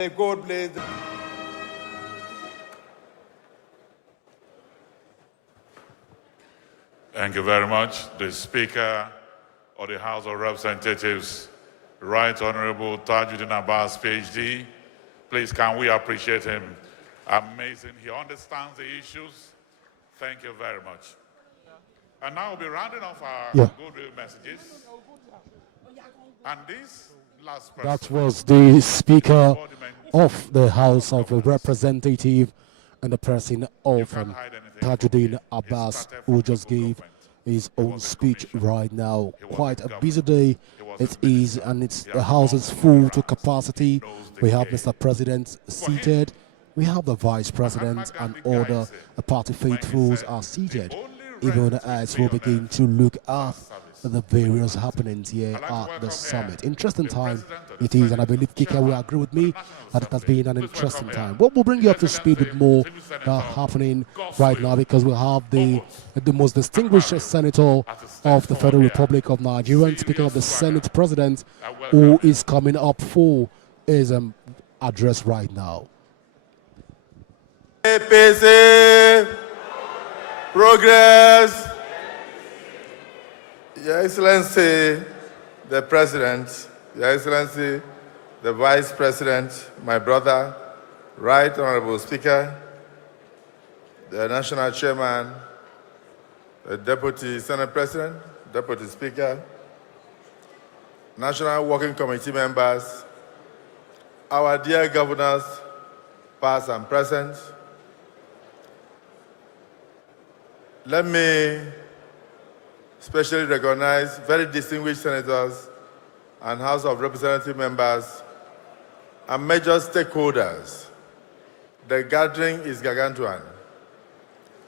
May God bless them. Thank you very much. The Speaker of the House of Representatives, Right Honorable Tajuddin Abbas, PhD. Please, can we appreciate him? Amazing. He understands the issues. Thank you very much. And now we'll be rounding off our goodwill messages. And this last person. That was the Speaker of the House of Representatives and the person of Tajuddin Abbas, who just gave his own speech right now. Quite a busy day it is, and the House is full to capacity. We have Mr. President seated, we have the Vice President, and all the party faithfuls are seated, even as we begin to look at the various happenings here at the summit. Interesting time it is, and I believe Kika will agree with me that it has been an interesting time. But we'll bring you up to speed with more happening right now, because we have the most distinguished senator of the Federal Republic of Nigeria, and speaking of the Senate President, who is coming up for his address right now. APC, progress. Your Excellency, the President, Your Excellency, the Vice President, my brother, Right Honorable Speaker, the National Chairman, the Deputy Senate President, Deputy Speaker, National Working Committee members, our dear governors, past and present. Let me especially recognize very distinguished senators and House of Representative members and major stakeholders. The gathering is gargantuan.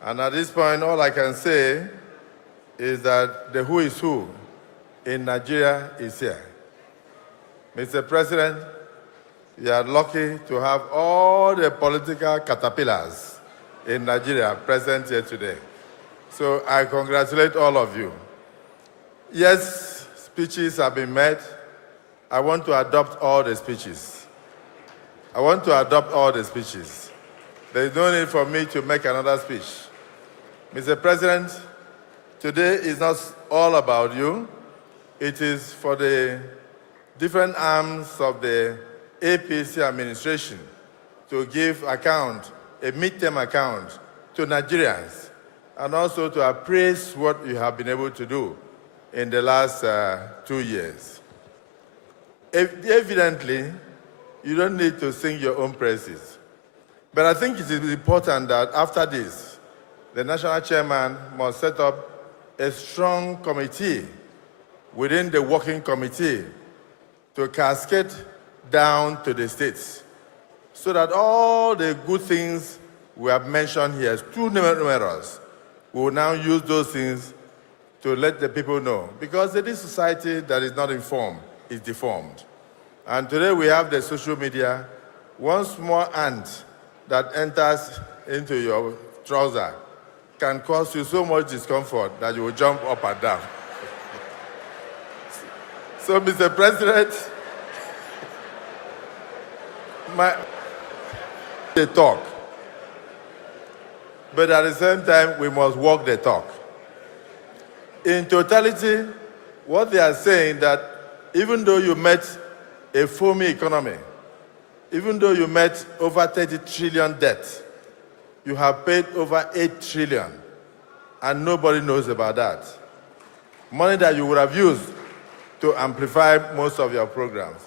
And at this point, all I can say is that the who is who in Nigeria is here. Mr. President, we are lucky to have all the political caterpillars in Nigeria present here today. So I congratulate all of you. Yes, speeches have been made. I want to adopt all the speeches. I want to adopt all the speeches. There is no need for me to make another speech. Mr. President, today is not all about you. It is for the different arms of the APC administration to give account, a midterm account, to Nigerians, and also to appraise what you have been able to do in the last 2 years. Evidently, you don't need to sing your own praises. But I think it is important that after this, the national chairman must set up a strong committee within the working committee to cascade down to the states, so that all the good things we have mentioned here, too numerous, we will now use those things to let the people know. Because this society that is not informed is deformed. And today we have the social media. One small ant that enters into your trouser can cause you so much discomfort that you will jump up and down. So, Mr. President, they talk. But at the same time, we must walk the talk. In totality, what they are saying that even though you met a foamy economy, even though you met over 30 trillion debt, you have paid over 8 trillion, and nobody knows about that. Money that you would have used to amplify most of your programs.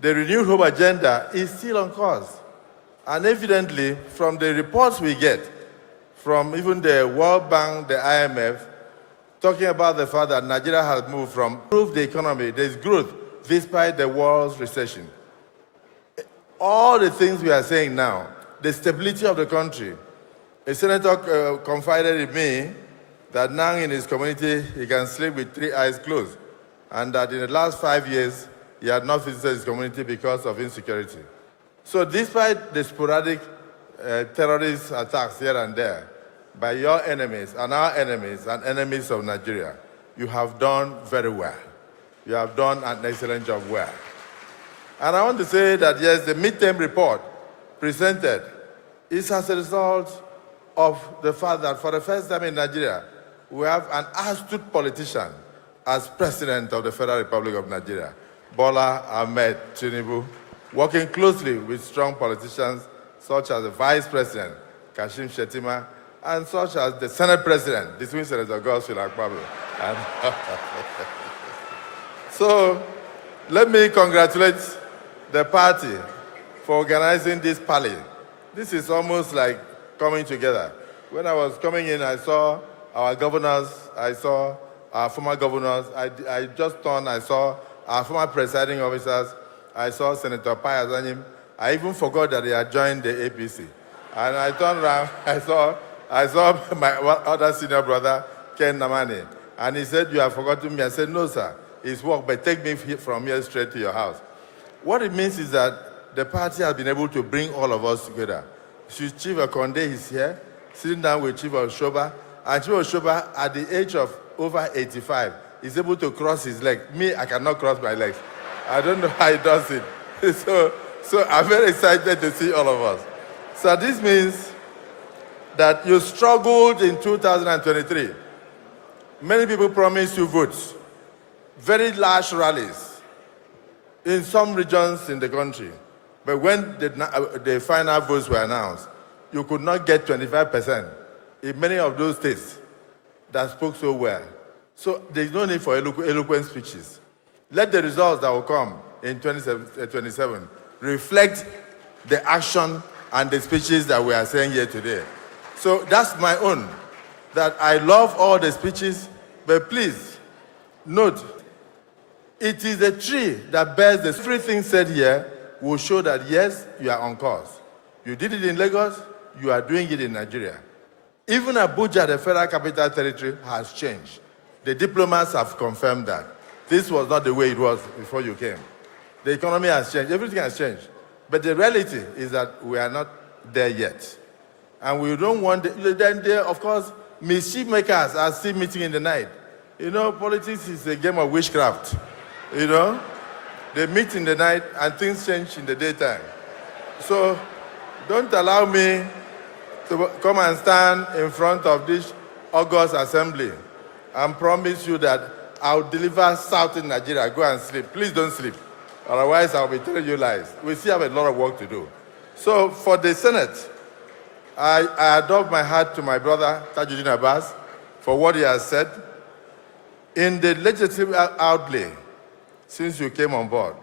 The Renewed Hope agenda is still on course. And evidently, from the reports we get, from even the World Bank, the IMF, talking about the fact that Nigeria has moved from improve the economy, there's growth, despite the world's recession. All the things we are saying now, the stability of the country. A senator confided in me that now in his community, he can sleep with 3 eyes closed, and that in the last 5 years, he had not visited his community because of insecurity. So despite the sporadic terrorist attacks here and there, by your enemies and our enemies and enemies of Nigeria, you have done very well. You have done an excellent job well. And I want to say that, yes, the midterm report presented is as a result of the fact that for the first time in Nigeria, we have an astute politician as president of the Federal Republic of Nigeria, Bola Ahmed Tinubu, working closely with strong politicians such as the Vice President, Kashim Shettima, and such as the Senate President, distinguished Senator Godswill Akpabio. So let me congratulate the party for organizing this rally. This is almost like coming together. When I was coming in, I saw our governors, I saw our former governors, I just turned, I saw our former presiding officers, I saw Senator Pai Azanim. I even forgot that he had joined the APC. And I turned around, I saw my other senior brother, Ken Namani, and he said, "You have forgotten me." I said, "No, sir, it's work, but take me from here straight to your house." What it means is that the party has been able to bring all of us together. Chief Akonde is here, sitting down with Chief Oshoba, and Chief Oshoba, at the age of over 85, is able to cross his leg. Me, I cannot cross my legs. I don't know how he does it. So I'm very excited to see all of us. So this means that you struggled in 2023. Many people promised you votes, very large rallies in some regions in the country. But when the final votes were announced, you could not get 25% in many of those states that spoke so well. So there's no need for eloquent speeches. Let the results that will come in 2027 reflect the action and the speeches that we are saying here today. So that's my own, that I love all the speeches, but please note, it is the tree that bears the three things said here will show that, yes, you are on course. You did it in Lagos, you are doing it in Nigeria. Even Abuja, the Federal Capital Territory, has changed. The diplomats have confirmed that. This was not the way it was before you came. The economy has changed, everything has changed. But the reality is that we are not there yet. And we don't want, then there, of course, mischief makers are still meeting in the night. You know, politics is a game of witchcraft. You know, they meet in the night and things change in the daytime. So don't allow me to come and stand in front of this August assembly and promise you that I'll deliver South in Nigeria. Go and sleep. Please don't sleep. Otherwise, I'll be telling you lies. We still have a lot of work to do. So for the Senate, I adopt my hat to my brother, Tajuddin Abbas, for what he has said. In the legislative outlay, since you came on board,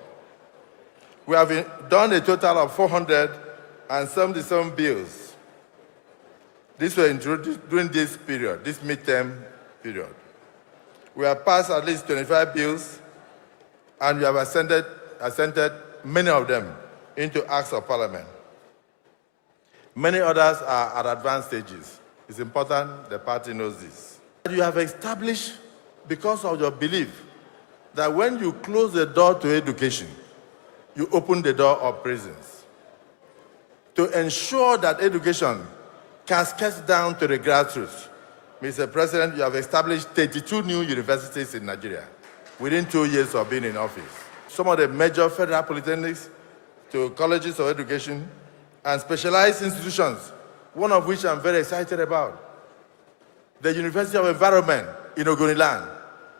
we have done a total of 477 bills. These were introduced during this period, this midterm period. We have passed at least 25 bills, and we have assented many of them into Acts of Parliament. Many others are at advanced stages. It's important the party knows this. You have established, because of your belief, that when you close the door to education, you open the door of prisons. To ensure that education cascades down to the grassroots, Mr. President, you have established 32 new universities in Nigeria within 2 years of being in office. Some of the major federal polytechnics to colleges of education and specialized institutions, one of which I'm very excited about. The University of Environment in Ogoniland,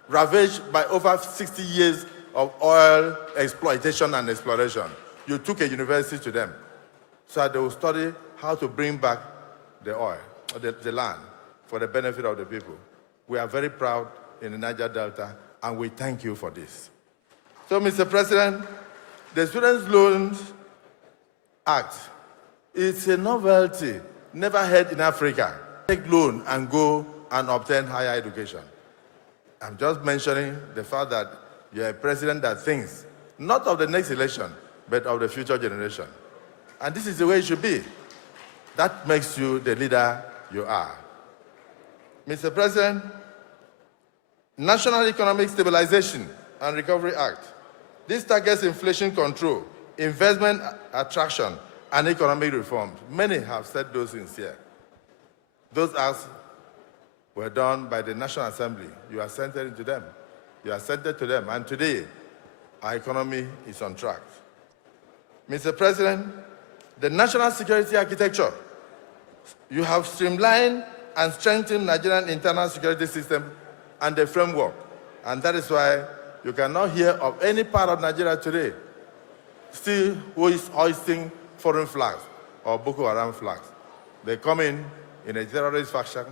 ravaged by over 60 years of oil exploitation and exploration. You took a university to them so that they will study how to bring back the oil, or the land, for the benefit of the people. We are very proud in the Niger Delta, and we thank you for this. So, Mr. President, the Students' Loans Act is a novelty never heard in Africa. Take loan and go and obtain higher education. I'm just mentioning the fact that you're a president that thinks, not of the next election, but of the future generation. And this is the way it should be. That makes you the leader you are. Mr. President, National Economic Stabilization and Recovery Act. This targets inflation control, investment attraction, and economic reforms. Many have said those things here. Those acts were done by the National Assembly. You assented to them. You assented to them. And today, our economy is on track. Mr. President, the national security architecture, you have streamlined and strengthened Nigerian internal security system and the framework. And that is why you cannot hear of any part of Nigeria today still who is hoisting foreign flags or Boko Haram flags. They come in a terrorist faction,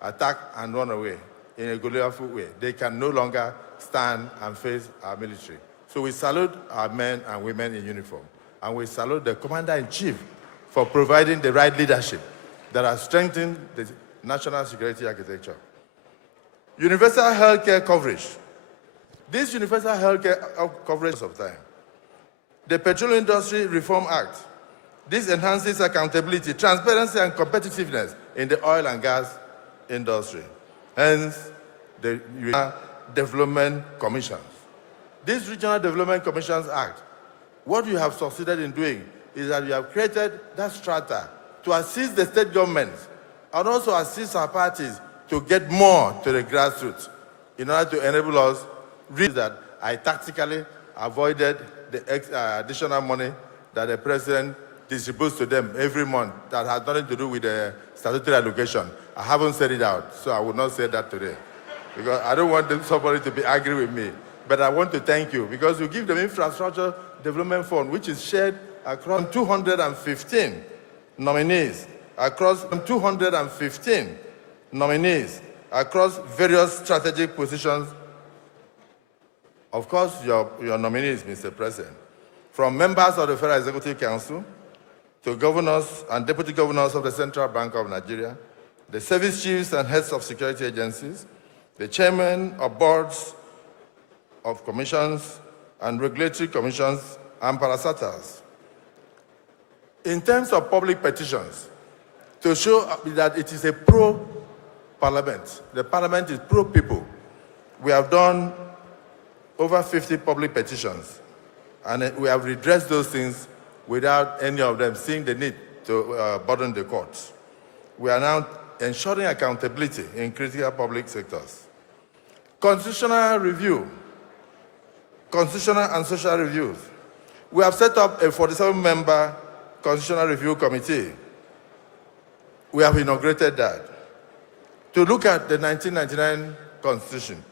attack and run away in a Goliath way. They can no longer stand and face our military. So we salute our men and women in uniform. And we salute the Commander-in-Chief for providing the right leadership that has strengthened the national security architecture. Universal healthcare coverage. This universal healthcare coverage of time. The Petroleum Industry Reform Act. This enhances accountability, transparency, and competitiveness in the oil and gas industry. Hence, the Regional Development Commissions. This Regional Development Commissions Act, what you have succeeded in doing is that you have created that strata to assist the state governments and also assist our parties to get more to the grassroots in order to enable us read that I tactically avoided the additional money that the president distributes to them every month that has nothing to do with the statutory allocation. I haven't said it out, so I will not say that today because I don't want somebody to be angry with me. But I want to thank you because you give them infrastructure development fund, which is shared across 215 nominees, across 215 nominees, across various strategic positions. Of course, your nominees, Mr. President, from members of the Federal Executive Council to governors and deputy governors of the Central Bank of Nigeria, the service chiefs and heads of security agencies, the chairmen of boards of commissions and regulatory commissions and parastatals. In terms of public petitions, to show that it is a pro-parliament, the parliament is pro-people, we have done over 50 public petitions, and we have redressed those things without any of them seeing the need to burden the courts. We are now ensuring accountability in critical public sectors. Constitutional review, constitutional and social reviews. We have set up a 47-member Constitutional Review Committee. We have inaugurated that to look at the 1999 Constitution.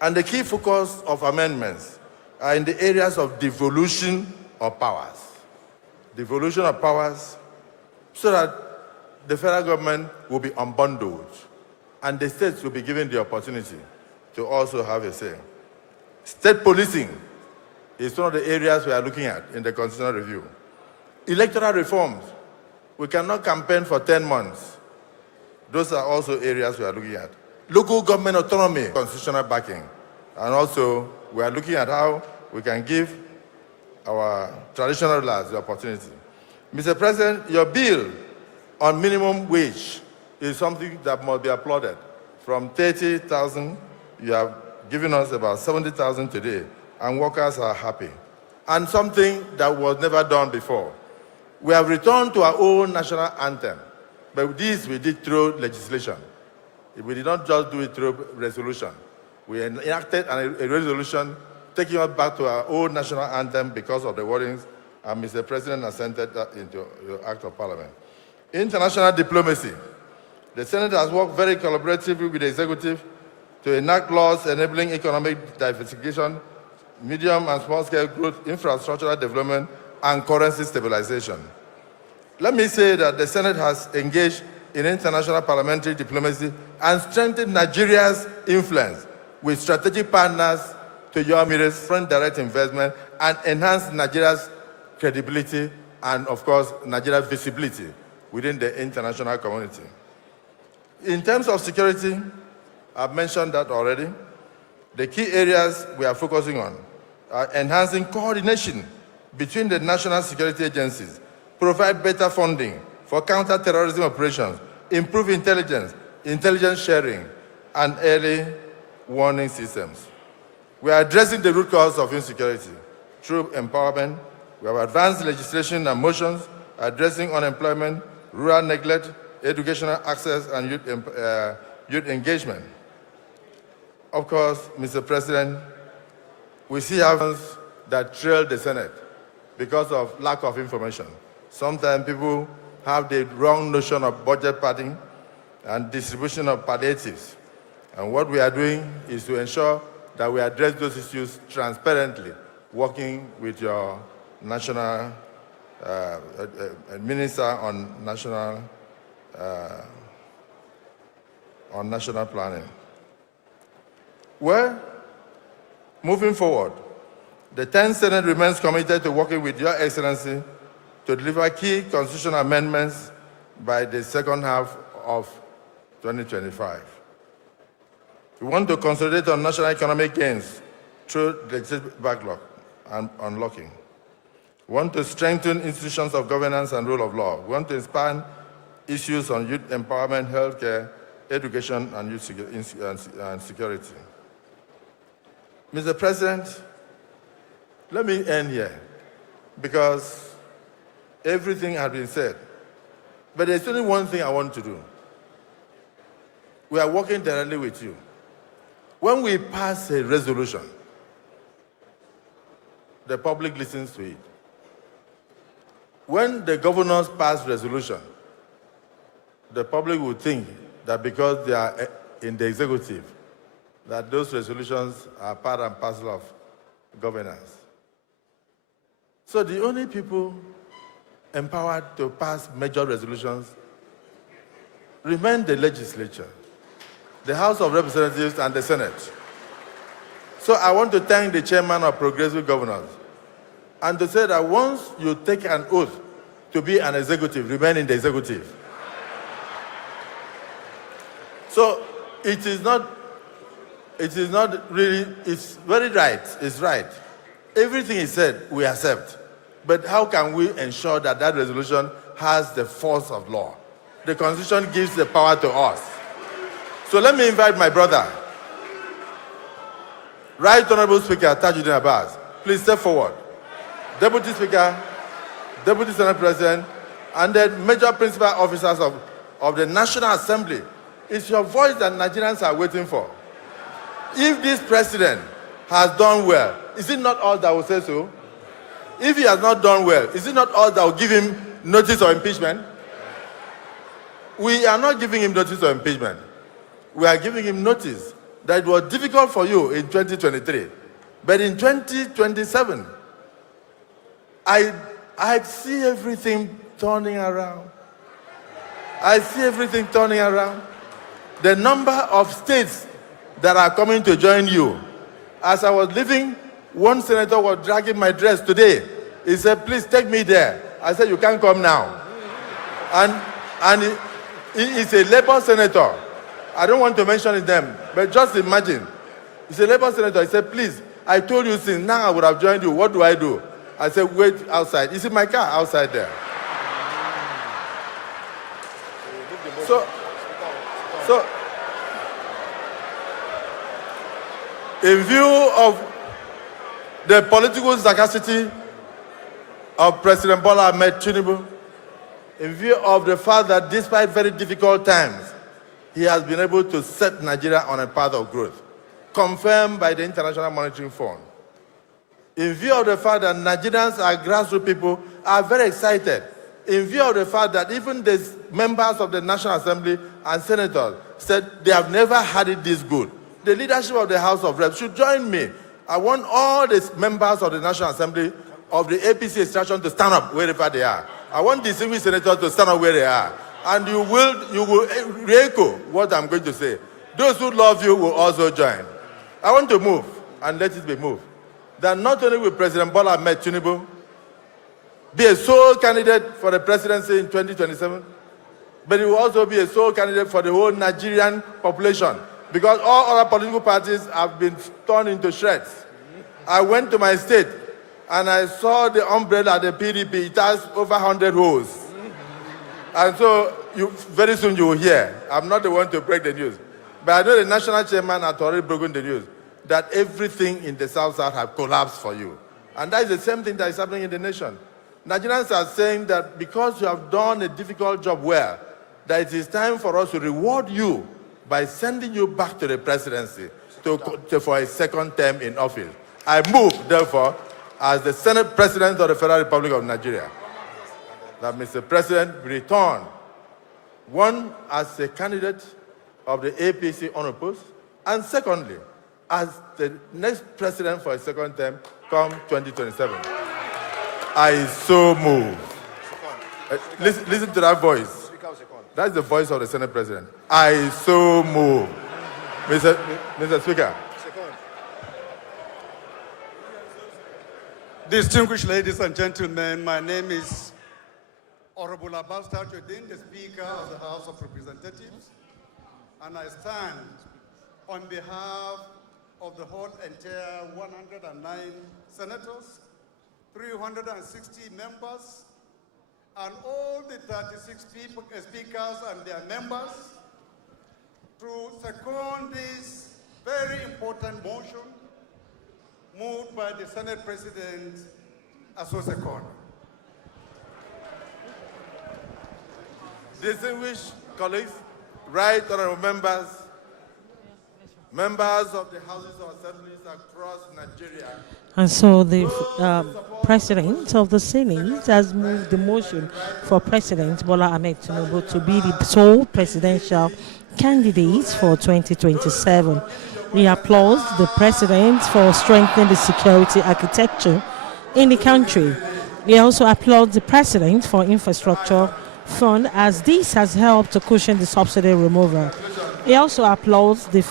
And the key focus of amendments are in the areas of devolution of powers. Devolution of powers so that the federal government will be unbundled and the states will be given the opportunity to also have a say. State policing is one of the areas we are looking at in the Constitutional Review. Electoral reforms. We cannot campaign for 10 months. Those are also areas we are looking at. Local government autonomy, constitutional backing. And also, we are looking at how we can give our traditional rulers the opportunity. Mr. President, your bill on minimum wage is something that must be applauded. From 30,000, you have given us about 70,000 today, and workers are happy. And something that was never done before. We have returned to our own national anthem, but this we did through legislation. We did not just do it through resolution. We enacted a resolution taking us back to our own national anthem because of the wordings, and Mr. President assented that into the Act of Parliament. International diplomacy. The Senate has worked very collaboratively with the Executive to enact laws enabling economic diversification, medium and small-scale growth, infrastructural development, and currency stabilization. Let me say that the Senate has engaged in international parliamentary diplomacy and strengthened Nigeria's influence with strategic partners to Yomire's foreign direct investment and enhance Nigeria's credibility and, of course, Nigeria's visibility within the international community. In terms of security, I've mentioned that already. The key areas we are focusing on are enhancing coordination between the national security agencies, provide better funding for counter-terrorism operations, improve intelligence sharing, and early warning systems. We are addressing the root cause of insecurity through empowerment. We have advanced legislation and motions addressing unemployment, rural neglect, educational access, and youth engagement. Of course, Mr. President, we see actions that trail the Senate. because of lack of information. Sometimes people have the wrong notion of budget padding and distribution of palliatives. And what we are doing is to ensure that we address those issues transparently, working with your national minister on national planning. Well, moving forward, the 10th Senate remains committed to working with Your Excellency to deliver key constitutional amendments by the second half of 2025. We want to consolidate on national economic gains through the legislative backlog and unlocking. We want to strengthen institutions of governance and rule of law. We want to expand issues on youth empowerment, healthcare, education, and youth security. Mr. President, let me end here, because everything has been said. But there's only one thing I want to do. We are working directly with you. When we pass a resolution, the public listens to it. When the governors pass resolution, the public will think that because they are in the executive, that those resolutions are part and parcel of governance. So the only people empowered to pass major resolutions remain the legislature, the House of Representatives, and the Senate. So I want to thank the chairman of Progressive Governors and to say that once you take an oath to be an executive, remain in the executive. So it is not really, it's very right, it's right. Everything is said, we accept. But how can we ensure that that resolution has the force of law? The Constitution gives the power to us. So let me invite my brother, Right Honorable Speaker Tajuddin Abbas. Please step forward. Deputy Speaker, Deputy Senate President, and the major principal officers of the National Assembly. It's your voice that Nigerians are waiting for. If this president has done well, is it not us that will say so? If he has not done well, is it not us that will give him notice of impeachment? We are not giving him notice of impeachment. We are giving him notice that it was difficult for you in 2023. But in 2027, I see everything turning around. I see everything turning around. The number of states that are coming to join you. As I was leaving, one senator was dragging my dress today. He said, please take me there. I said, you can't come now. And he is a Labour senator. I don't want to mention his name, but just imagine. He's a Labour senator. He said, please, I told you since now I would have joined you. What do I do? I said, wait outside. He's in my car outside there. So, in view of the political sagacity of President Bola Ahmed Tinubu, in view of the fact that despite very difficult times, he has been able to set Nigeria on a path of growth, confirmed by the International Monetary Fund. In view of the fact that Nigerians are grassroots people, are very excited. In view of the fact that even the members of the National Assembly and senators said they have never had it this good, the leadership of the House of Reps should join me. I want all the members of the National Assembly of the APC extraction to stand up wherever they are. I want the distinguished senators to stand up where they are. And you will re-echo what I'm going to say. Those who love you will also join. I want to move, and let it be moved, that not only will President Bola Ahmed Tinubu be a sole candidate for the presidency in 2027, but he will also be a sole candidate for the whole Nigerian population, because all other political parties have been torn into shreds. I went to my state, and I saw the umbrella, the PDP, it has over 100 holes. And so very soon you will hear, I'm not the one to break the news, but I know the national chairman has already broken the news, that everything in the South-South has collapsed for you. And that is the same thing that is happening in the nation. Nigerians are saying that because you have done a difficult job well, that it is time for us to reward you by sending you back to the presidency for a second term in office. I move, therefore, as the Senate President of the Federal Republic of Nigeria, that Mr. President return, one, as a candidate of the APC unopposed, and secondly, as the next president for a second term come 2027. I so move. Listen to that voice. That's the voice of the Senate President. I so move. Mr. Speaker. Distinguished ladies and gentlemen, my name is Honorable Abbas Tajuddin, the Speaker of the House of Representatives, and I stand on behalf of the whole entire 109 senators, 360 members, and all the 36 speakers and their members to second this very important motion moved by the Senate President as was seconded. Distinguished colleagues, right honorable members, members of the houses of assemblies across Nigeria. And so the President of the Senate has moved the motion for President Bola Ahmed Tinubu to be the sole presidential candidate for 2027. He applauds the President for strengthening the security architecture in the country. He also applauds the President for infrastructure fund, as this has helped to cushion the subsidy removal. He also applauds the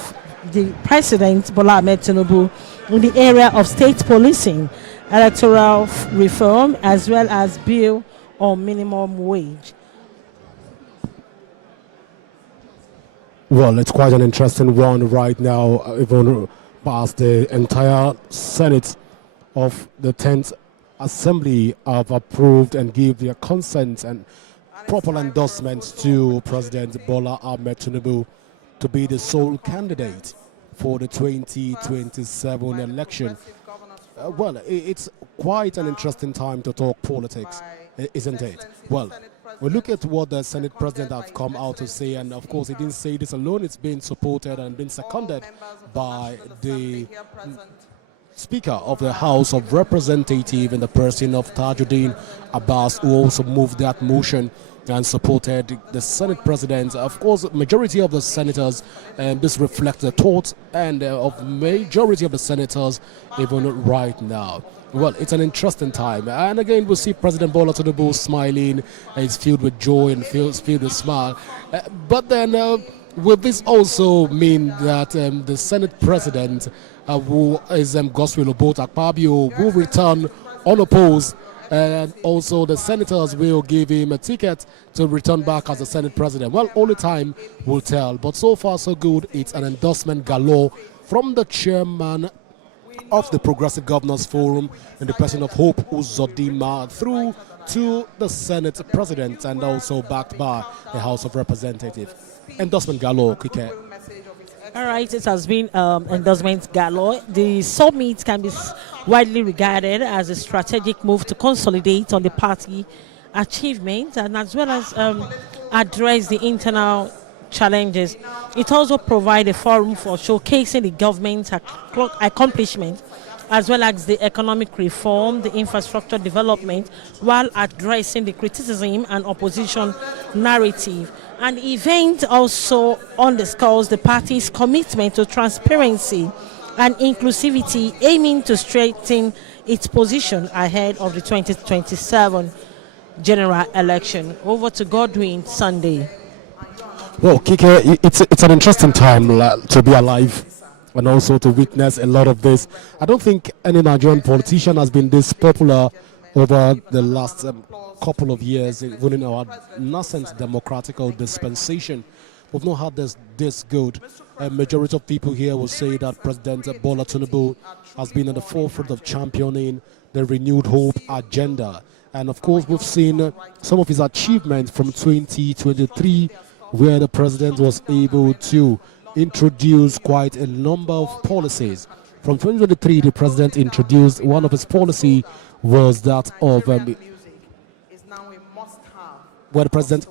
President Bola Ahmed Tinubu in the area of state policing, electoral reform, as well as bill on minimum wage. Well, it's quite an interesting one right now, even past the entire Senate of the 10th Assembly have approved and give their consent and proper endorsements to President Bola Ahmed Tinubu to be the sole candidate for the 2027 election. Well, it's quite an interesting time to talk politics, isn't it? Well, we look at what the Senate President has come out to say, and of course he didn't say this alone. It's been supported and been seconded by the Speaker of the House of Representatives in the person of Tajuddin Abbas, who also moved that motion and supported the Senate President. Of course, majority of the senators, and this reflects the thoughts and of majority of the senators even right now. Well, it's an interesting time, and again we see President Bola Tinubu smiling. He's filled with joy and filled with smile. But then will this also mean that the Senate President, who is Godswill Akpabio, will return unopposed, and also the senators will give him a ticket to return back as the Senate President? Well, only time will tell, but so far so good. It's an endorsement galore from the chairman of the Progressive Governors Forum in the person of Hope Uzodinma through to the Senate President, and also backed by the House of Representatives. Endorsement galore, Kike. All right, it has been endorsement galore. The summit can be widely regarded as a strategic move to consolidate on the party achievements, and as well as address the internal challenges. It also provides a forum for showcasing the government's accomplishments, as well as the economic reform, the infrastructure development, while addressing the criticism and opposition narrative. And the event also underscores the party's commitment to transparency and inclusivity, aiming to strengthen its position ahead of the 2027 general election. Over to Godwin Sunday. Well, Kike, it's an interesting time to be alive and also to witness a lot of this. I don't think any Nigerian politician has been this popular over the last couple of years, even in our nascent democratical dispensation. We've not had this good. A majority of people here will say that President Bola Tinubu has been at the forefront of championing the renewed hope agenda. And of course, we've seen some of his achievements from 2023, where the president was able to introduce quite a number of policies. From 2023, the president introduced, one of his policy was that of music is now a must-have where the president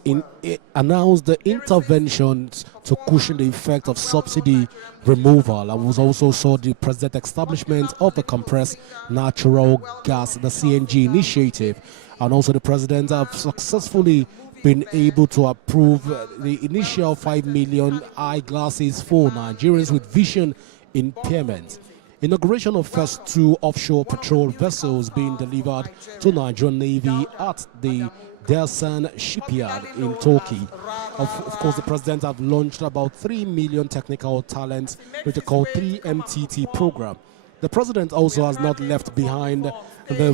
announced the interventions to cushion the effect of subsidy removal. And we also saw the president establishment of the compressed natural gas, the CNG initiative. And also the president have successfully been able to approve the initial 5 million eyeglasses for Nigerians with vision impairment. Inauguration of first 2 offshore patrol vessels being delivered to Nigerian Navy at the Dersan shipyard in Turkey. Of course, the president have launched about 3 million technical talents with the called 3MTT program. The president also has not left behind the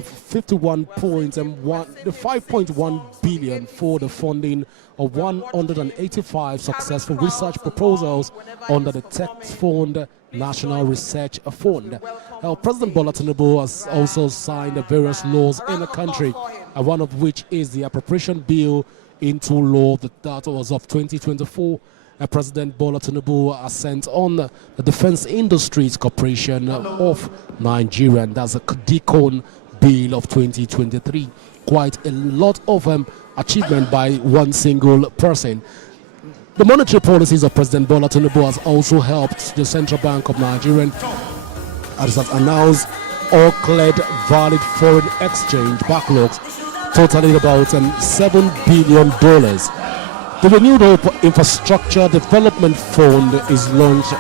5.1 billion for the funding of 185 successful research proposals under the Tech Fund National Research Fund. President Bola Tinubu has also signed various laws in the country, one of which is the appropriation bill into law that was of 2024. President Bola Tinubu has sent on the Defense Industries Corporation of Nigeria, and that's a DCON bill of 2023. Quite a lot of achievement by one single person. The monetary policies of President Bola Tinubu has also helped the Central Bank of Nigeria, as has announced, all cleared valid foreign exchange backlogs totaling about $7 billion. The Renewed Hope Infrastructure Development Fund has launched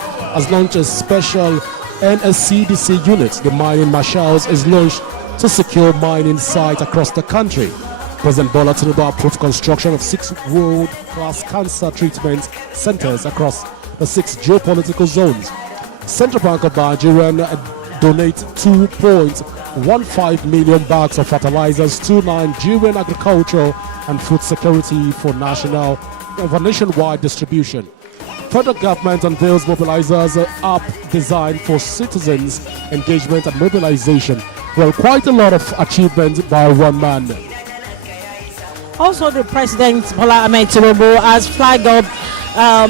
a special NSCDC unit. The mining marshals is launched to secure mining sites across the country. President Bola Tinubu approved construction of 6 world-class cancer treatment centers across the 6 geopolitical zones. Central Bank of Nigeria donates 2.15 million bags of fertilizers to Nigerian agriculture and food security for nationwide distribution. Federal government unveils mobilizers app designed for citizens' engagement and mobilization. Well, quite a lot of achievement by one man. Also, the President Bola Ahmed Tinubu has flagged up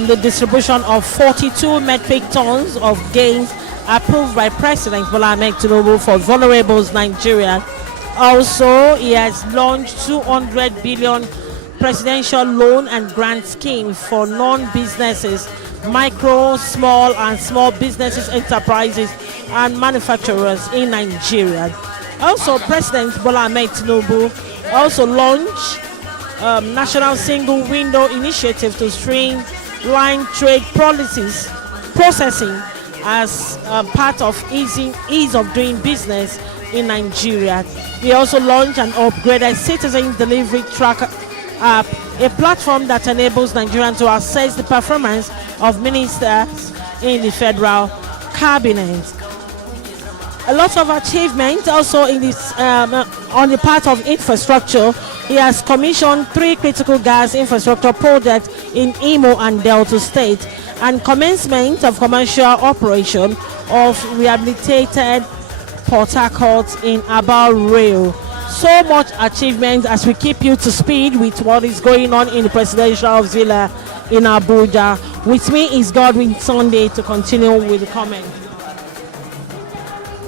the distribution of 42 metric tons of gains approved by President Bola Ahmed Tinubu for vulnerable Nigeria. Also, he has launched 200 billion presidential loan and grant scheme for non-businesses, micro, small and small businesses, enterprises and manufacturers in Nigeria. Also, President Bola Ahmed Tinubu also launched National Single Window Initiative to streamline trade processing as part of ease of doing business in Nigeria. We also launched an upgraded citizen delivery tracker app, a platform that enables Nigerians to assess the performance of ministers in the federal cabinet. A lot of achievement also in this on the part of infrastructure. He has commissioned 3 critical gas infrastructure projects in Imo and Delta State, and commencement of commercial operation of rehabilitated Port Harcourt in Aba Rail. So much achievement as we keep you to speed with what is going on in the presidential villa in Abuja. With me is Godwin Sunday to continue with the comment.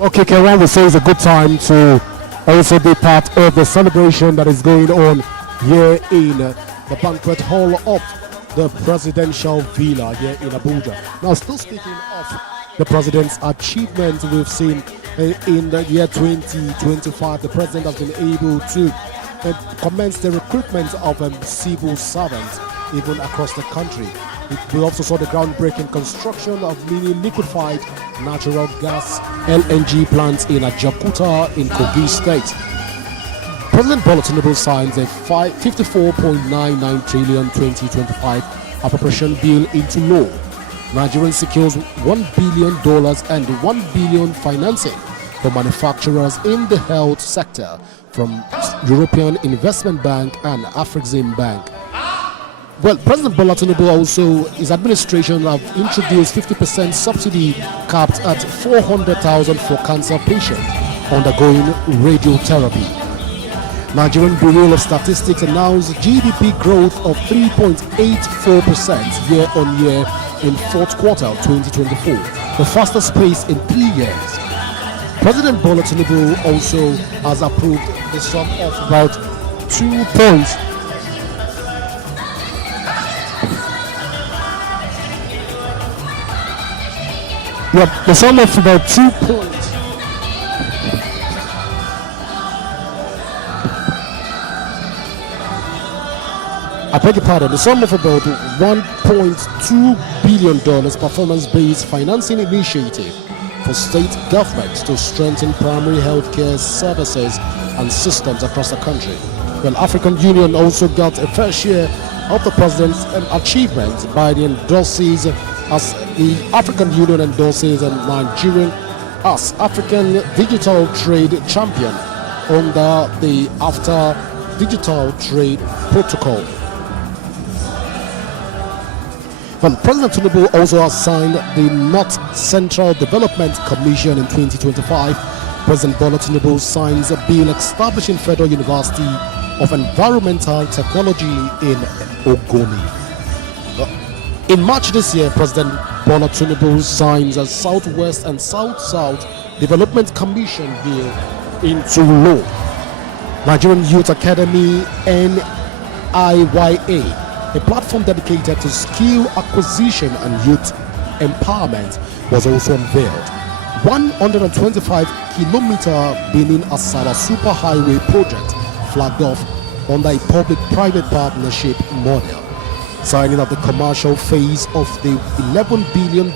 Okay, Karen, we say it's a good time to also be part of the celebration that is going on here in the banquet hall of the presidential villa here in Abuja. Now, still speaking of the president's achievements, we've seen in the year 2025, the president has been able to commence the recruitment of civil servants even across the country. We also saw the groundbreaking construction of mini liquefied natural gas LNG plants in Ajakuta in Kogi State. President Bola Tinubu signs a 54.99 trillion 2025 appropriation bill into law. Nigeria secures $1 billion and $1 billion financing for manufacturers in the health sector from European Investment Bank and Afrexim Bank. Well, President Bola Tinubu also, his administration have introduced 50% subsidy capped at 400,000 for cancer patients undergoing radiotherapy. Nigerian Bureau of Statistics announced GDP growth of 3.84% year on year in fourth quarter of 2024, the fastest pace in 3 years. President Bola Tinubu also has approved the sum of about 2.5 Yep, the sum of about 2 points. I beg your pardon, the sum of about $1.2 billion performance-based financing initiative for state governments to strengthen primary healthcare services and systems across the country. Well, African Union also got a fair share of the president's achievements by the endorsees, as the African Union endorses Nigerian as African Digital Trade Champion under the After Digital Trade Protocol. Well, President Tinubu also assigned the North Central Development Commission in 2025. President Bola Tinubu signs a bill establishing Federal University of Environmental Technology in Ogoni. In March this year, President Bola Tinubu signs a Southwest and South-South Development Commission bill into law. Nigerian Youth Academy, NIYA, a platform dedicated to skill acquisition and youth empowerment, was also unveiled. 125-kilometer Benin-Asara Superhighway project flagged off under a public-private partnership model. Signing of the commercial phase of the $11 billion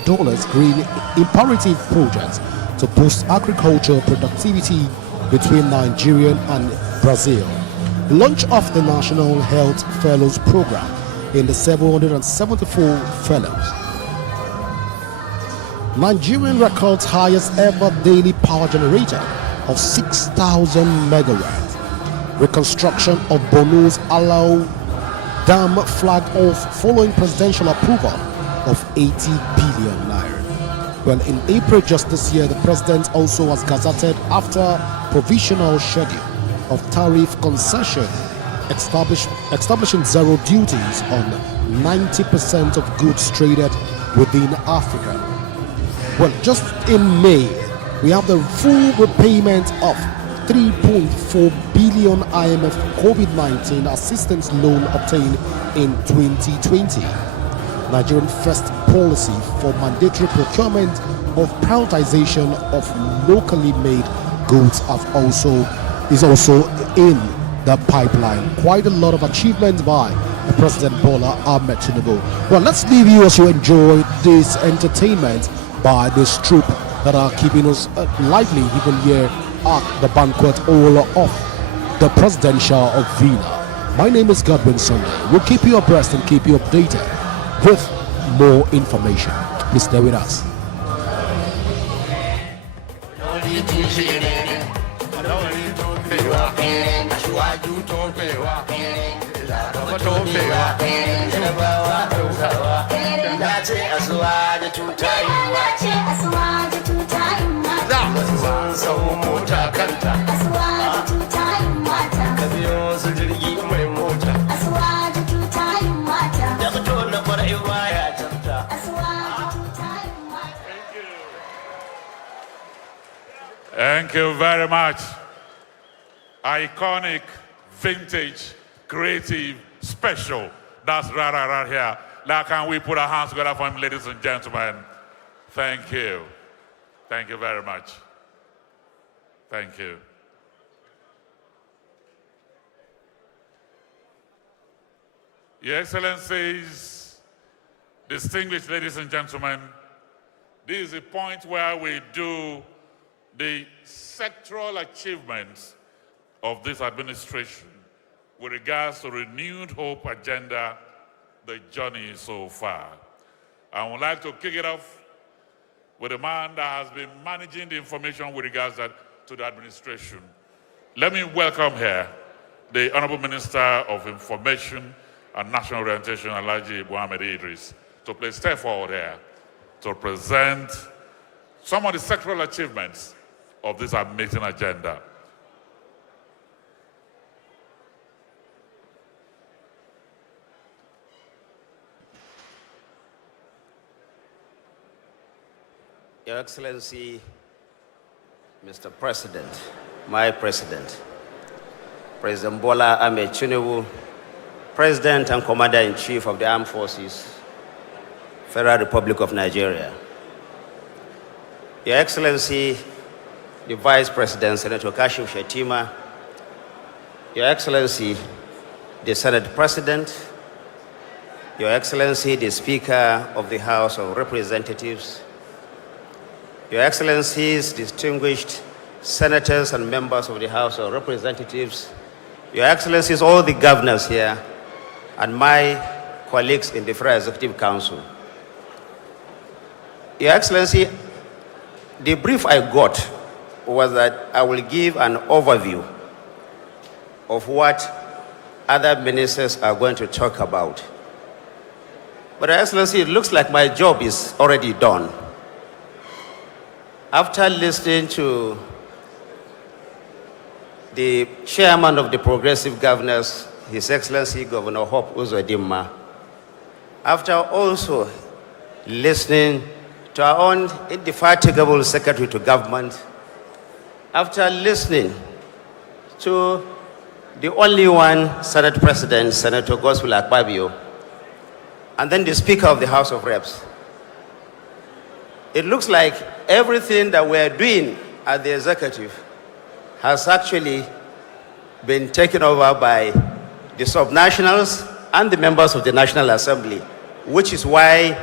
Green Imperative project to boost agricultural productivity between Nigeria and Brazil. Launch of the National Health Fellows Program in the 774 fellows. Nigerian records highest ever daily power generator of 6,000 megawatts. Reconstruction of Borno's Alau Dam flag off following presidential approval of 80 billion naira. Well, in April just this year, the president also has gazetted after provisional schedule of tariff concession establishing zero duties on 90% of goods traded within Africa. Well, just in May, we have the full repayment of 3.4 billion IMF COVID-19 assistance loan obtained in 2020. Nigerian first policy for mandatory procurement of prioritization of locally made goods is also in the pipeline. Quite a lot of achievements by President Bola Ahmed Tinubu. Well, let's leave you as you enjoy this entertainment by this troupe that are keeping us lively even here at the banquet hall of the Presidential Arena. My name is Godwin Sunday. We'll keep you abreast and keep you updated with more information. Please stay with us. Thank you very much. Iconic, vintage, creative, special. That's right here. Now can we put our hands together for him, ladies and gentlemen? Thank you. Thank you very much. Thank you. Your Excellencies, distinguished ladies and gentlemen, this is the point where we do the sectoral achievements of this administration with regards to renewed hope agenda, the journey so far. I would like to kick it off with a man that has been managing the information with regards to the administration. Let me welcome here the Honorable Minister of Information and National Orientation, Alhaji Mohammed Idris, to please step forward here to present some of the sectoral achievements of this amazing agenda. Your Excellency, Mr. President, my President, President Bola Ahmed Tinubu, President and Commander-in-Chief of the Armed Forces, Federal Republic of Nigeria, Your Excellency, the Vice President, Senator Kashim Shettima, Your Excellency, the Senate President, Your Excellency, the Speaker of the House of Representatives, Your Excellencies, distinguished senators and members of the House of Representatives, Your Excellencies, all the governors here, and my colleagues in the Federal Executive Council. Your Excellency, the brief I got was that I will give an overview of what other ministers are going to talk about. But Your Excellency, it looks like my job is already done. After listening to the chairman of the Progressive Governors, His Excellency Governor Hope Uzodimma, after also listening to our own indefatigable Secretary to Government, after listening to the only one Senate President, Senator Gospel Akpabio, and then the Speaker of the House of Reps, it looks like everything that we're doing at the executive has actually been taken over by the subnationals and the members of the National Assembly, which is why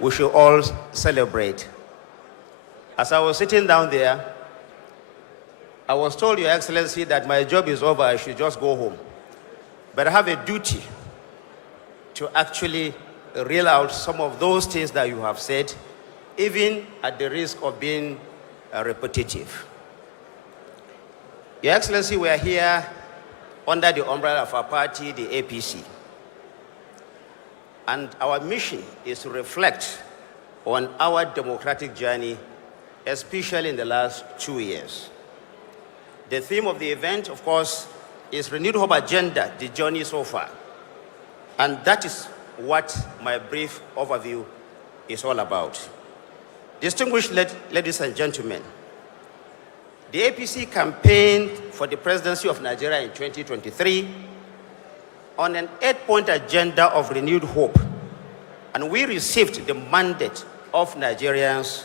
we should all celebrate. As I was sitting down there, I was told, Your Excellency, that my job is over, I should just go home. But I have a duty to actually reel out some of those things that you have said, even at the risk of being repetitive. Your Excellency, we are here under the umbrella of our party, the APC. And our mission is to reflect on our democratic journey, especially in the last 2 years. The theme of the event, of course, is Renewed Hope Agenda, the journey so far. And that is what my brief overview is all about. Distinguished ladies and gentlemen, the APC campaigned for the presidency of Nigeria in 2023 on an 8-point agenda of renewed hope. And we received the mandate of Nigerians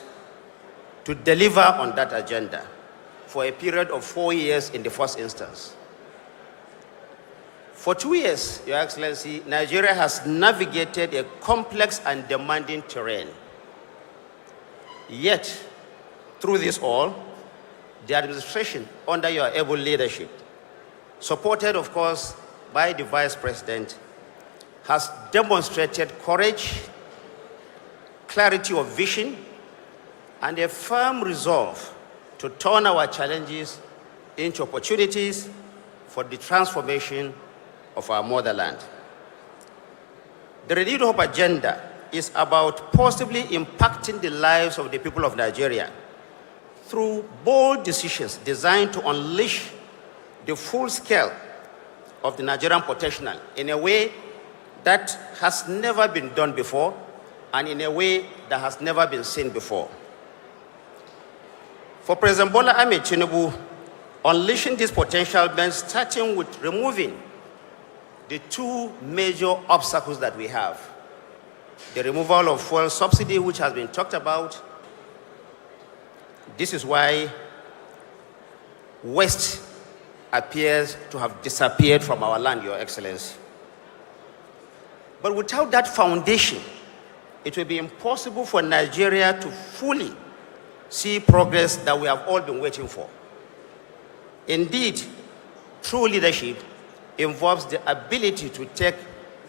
to deliver on that agenda for a period of 4 years in the first instance. For 2 years, Your Excellency, Nigeria has navigated a complex and demanding terrain. Yet, through this all, the administration, under your able leadership, supported, of course, by the Vice President, has demonstrated courage, clarity of vision, and a firm resolve to turn our challenges into opportunities for the transformation of our motherland. The Renewed Hope Agenda is about positively impacting the lives of the people of Nigeria through bold decisions designed to unleash the full scale of the Nigerian potential in a way that has never been done before and in a way that has never been seen before. For President Bola Ahmed Tinubu, unleashing this potential means starting with removing the two major obstacles that we have. The removal of fuel subsidy, which has been talked about. This is why waste appears to have disappeared from our land, Your Excellency. But without that foundation, it will be impossible for Nigeria to fully see progress that we have all been waiting for. Indeed, true leadership involves the ability to take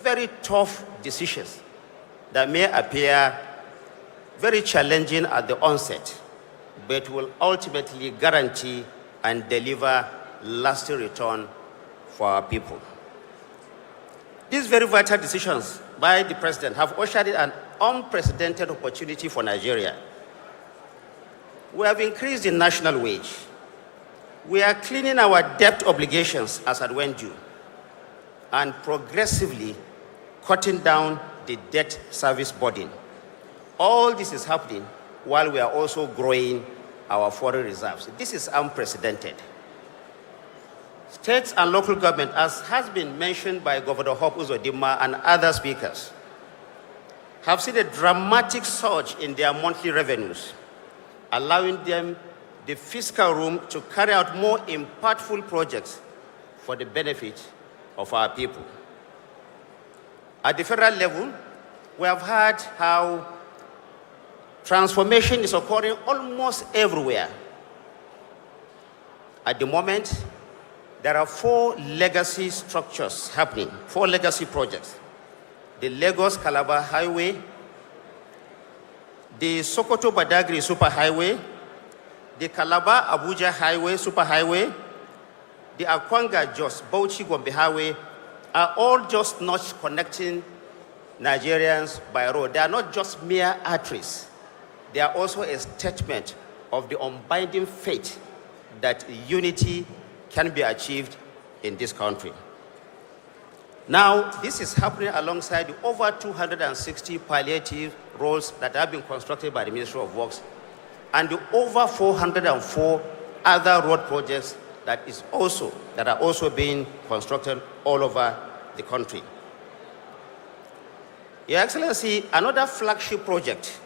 very tough decisions that may appear very challenging at the onset, but will ultimately guarantee and deliver lasting return for our people. These very vital decisions by the President have ushered in an unprecedented opportunity for Nigeria. We have increased the national wage. We are cleaning our debt obligations as at when due, and progressively cutting down the debt service burden. All this is happening while we are also growing our foreign reserves. This is unprecedented. States and local government, as has been mentioned by Governor Hope Uzodimma and other speakers, have seen a dramatic surge in their monthly revenues allowing them the fiscal room to carry out more impactful projects for the benefit of our people. At the federal level, we have heard how transformation is occurring almost everywhere. At the moment, there are 4 legacy structures happening, 4 legacy projects. The Lagos-Calabar Highway, the Sokoto-Badagry Superhighway, the Calabar-Abuja Highway, Superhighway, the Akwanga-Jos Bauchi-Gombe Highway are all just not connecting Nigerians by road. They are not just mere arteries. They are also a statement of the unbinding faith that unity can be achieved in this country. Now, this is happening alongside the over 260 palliative roads that have been constructed by the Ministry of Works and the over 404 other road projects that are also being constructed all over the country. Your Excellency, another flagship project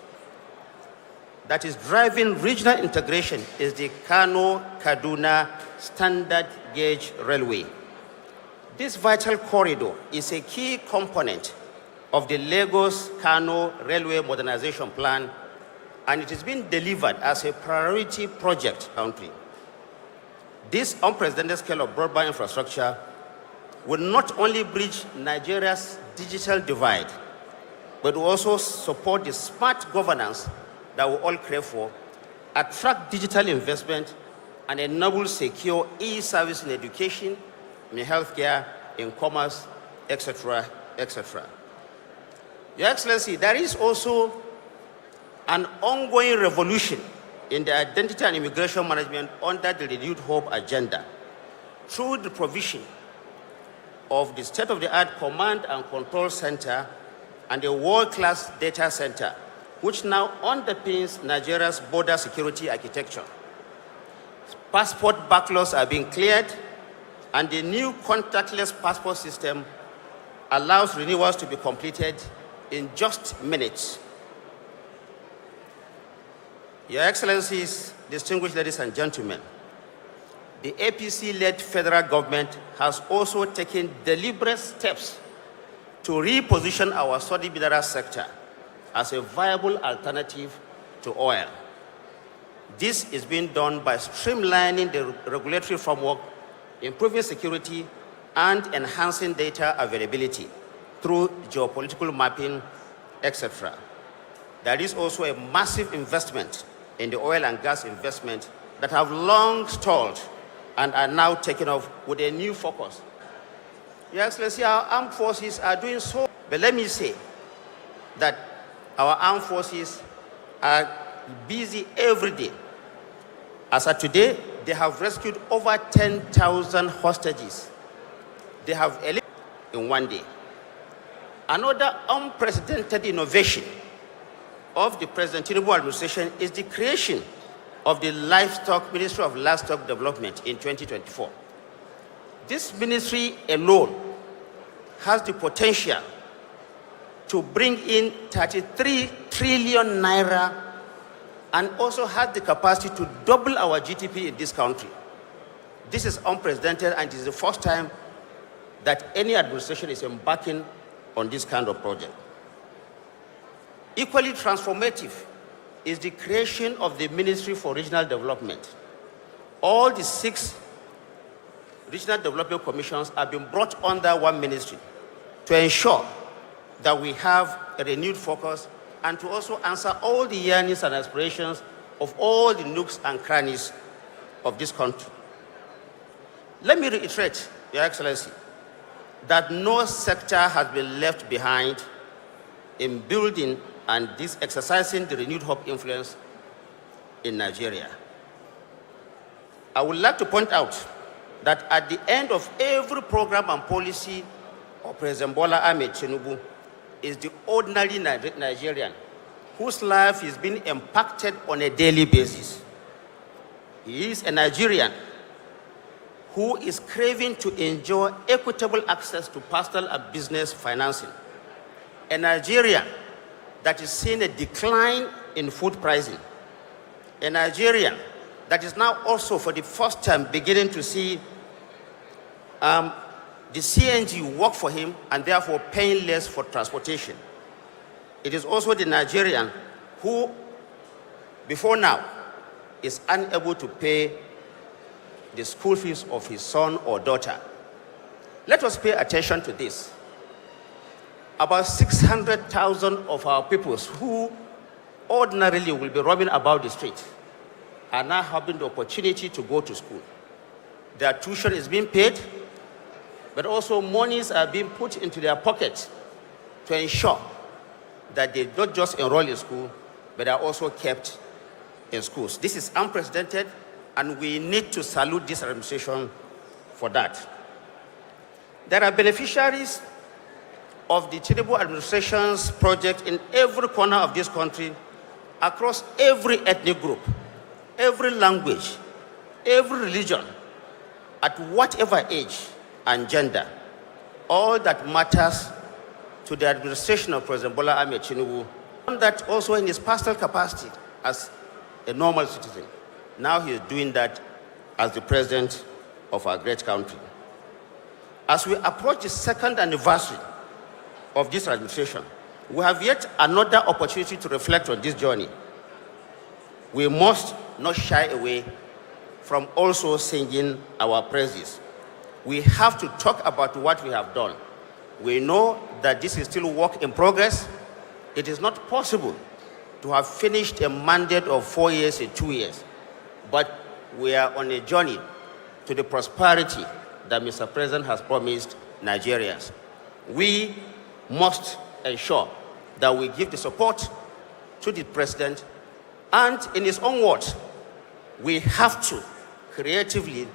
that is driving regional integration is the Kano-Kaduna Standard Gauge Railway. This vital corridor is a key component of the Lagos-Kano Railway Modernization Plan, and it is being delivered as a priority project country. This unprecedented scale of broadband infrastructure will not only bridge Nigeria's digital divide, but will also support the smart governance that we all crave for, attract digital investment, and enable secure e-service in education, in healthcare, in commerce, etc., etc. Your Excellency, there is also an ongoing revolution in the identity and immigration management under the Renewed Hope agenda through the provision of the state-of-the-art Command and Control Center and a world-class data center, which now underpins Nigeria's border security architecture. Passport backlogs are being cleared, and the new contactless passport system allows renewals to be completed in just minutes. Your Excellencies, distinguished ladies and gentlemen, the APC-led federal government has also taken deliberate steps to reposition our solid mineral sector as a viable alternative to oil. This is being done by streamlining the regulatory framework, improving security, and enhancing data availability through geopolitical mapping, etc. There is also a massive investment in the oil and gas investment that have long stalled and are now taken off with a new focus. Your Excellency, our armed forces are doing so, but let me say that our armed forces are busy every day. As of today, they have rescued over 10,000 hostages. They have in one day. Another unprecedented innovation of the President Tinubu administration is the creation of the Ministry of Livestock Development in 2024. This ministry alone has the potential to bring in 33 trillion naira and also has the capacity to double our GDP in this country. This is unprecedented, and it is the first time that any administration is embarking on this kind of project. Equally transformative is the creation of the Ministry for Regional Development. All the 6 regional development commissions have been brought under one ministry to ensure that we have a renewed focus and to also answer all the yearnings and aspirations of all the nooks and crannies of this country. Let me reiterate, Your Excellency, that no sector has been left behind in building and exercising the renewed hope influence in Nigeria. I would like to point out that at the end of every program and policy of President Bola Ahmed Tinubu is the ordinary Nigerian whose life is being impacted on a daily basis. He is a Nigerian who is craving to enjoy equitable access to personal and business financing. A Nigerian that is seeing a decline in food pricing. a Nigerian that is now also for the first time beginning to see the CNG work for him and therefore paying less for transportation. It is also the Nigerian who, before now, is unable to pay the school fees of his son or daughter. Let us pay attention to this. About 600,000 of our peoples who ordinarily will be roaming about the street are now having the opportunity to go to school. Their tuition is being paid, but also monies are being put into their pockets to ensure that they not just enroll in school, but are also kept in schools. This is unprecedented, and we need to salute this administration for that. There are beneficiaries of the Tinubu administration's project in every corner of this country, across every ethnic group, every language, every religion, at whatever age and gender. All that matters to the administration of President Bola Ahmed Tinubu, and that also in his personal capacity as a normal citizen. Now he is doing that as the president of our great country. As we approach the second anniversary of this administration, we have yet another opportunity to reflect on this journey. We must not shy away from also singing our praises. We have to talk about what we have done. We know that this is still work in progress. It is not possible to have finished a mandate of 4 years in 2 years, but we are on a journey to the prosperity that Mr. President has promised Nigerians. We must ensure that we give the support to the president, and in his own words, we have to creatively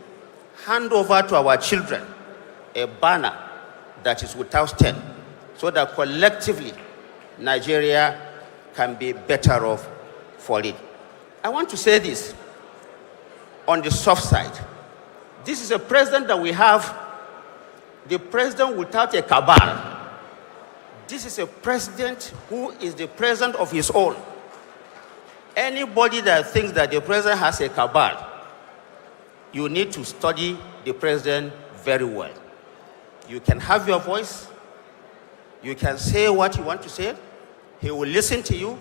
hand over to our children a banner that is without stain, so that collectively Nigeria can be better off for it. I want to say this on the soft side. This is a president that we have, the president without a cabal. This is a president who is the president of his own. Anybody that thinks that the president has a cabal, you need to study the president very well. You can have your voice, you can say what you want to say, he will listen to you,